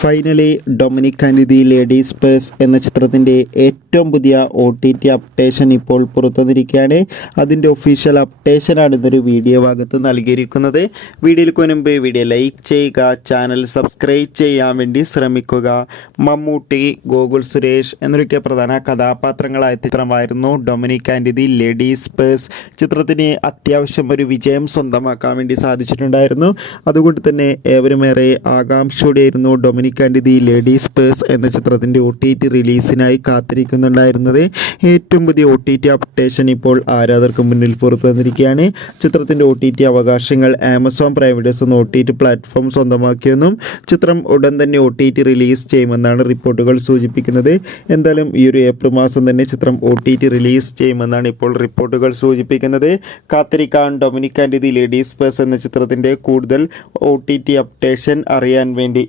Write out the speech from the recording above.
Finally Dominic and the Ladies Purse എന്ന ചിത്രത്തിൻ്റെ ഏറ്റവും പുതിയ OTT അപ്ഡേഷൻ ഇപ്പോൾ പുറത്തുവന്നിരിക്കുകയാണ്. അതിൻ്റെ ഒഫീഷ്യൽ അപ്ഡേഷനാണ് ഇന്നൊരു വീഡിയോ ഭാഗത്ത് നൽകിയിരിക്കുന്നത്. വീഡിയോയ്ക്ക് മുൻപ് വീഡിയോ ലൈക്ക് ചെയ്യുക, ചാനൽ സബ്സ്ക്രൈബ് ചെയ്യാൻ വേണ്ടി ശ്രമിക്കുക. മമ്മൂട്ടി, ഗോകുൽ സുരേഷ് എന്നൊക്കെ പ്രധാന കഥാപാത്രങ്ങളായ ചിത്രമായിരുന്നു ഡൊമിനിക് ആൻഡ് ദി ലേഡീസ് പേഴ്സ്. ചിത്രത്തിന് അത്യാവശ്യം ഒരു വിജയം സ്വന്തമാക്കാൻ വേണ്ടി സാധിച്ചിട്ടുണ്ടായിരുന്നു. അതുകൊണ്ട് തന്നെ ഏവരുമേറെ ആകാംക്ഷയോടെയായിരുന്നു ഡൊമിനിക് ആൻഡ് ദി ലേഡീസ് പേഴ്സ് എന്ന ചിത്രത്തിൻ്റെ OTT റിലീസിനായി കാത്തിരിക്കുന്നുണ്ടായിരുന്നത്. ഏറ്റവും പുതിയ OTT അപ്ഡേഷൻ ഇപ്പോൾ ആരാധകർക്ക് മുന്നിൽ പുറത്തു വന്നിരിക്കുകയാണ്. ചിത്രത്തിൻ്റെ OTT അവകാശങ്ങൾ ആമസോൺ പ്രൈം വീഡിയോസ് എന്ന OTT പ്ലാറ്റ്ഫോം സ്വന്തമാക്കിയെന്നും ചിത്രം ഉടൻ തന്നെ OTT റിലീസ് ചെയ്യുമെന്നാണ് റിപ്പോർട്ടുകൾ സൂചിപ്പിക്കുന്നത്. എന്തായാലും ഈ ഒരു ഏപ്രിൽ മാസം തന്നെ ചിത്രം OTT റിലീസ് ചെയ്യുമെന്നാണ് ഇപ്പോൾ റിപ്പോർട്ടുകൾ സൂചിപ്പിക്കുന്നത്. കാത്തിരിക്കാൻ ഡൊമിനിക് ആൻഡ് ദി ലേഡീസ് പേഴ്സ് എന്ന ചിത്രത്തിൻ്റെ കൂടുതൽ OTT അപ്ഡേഷൻ അറിയാൻ വേണ്ടി.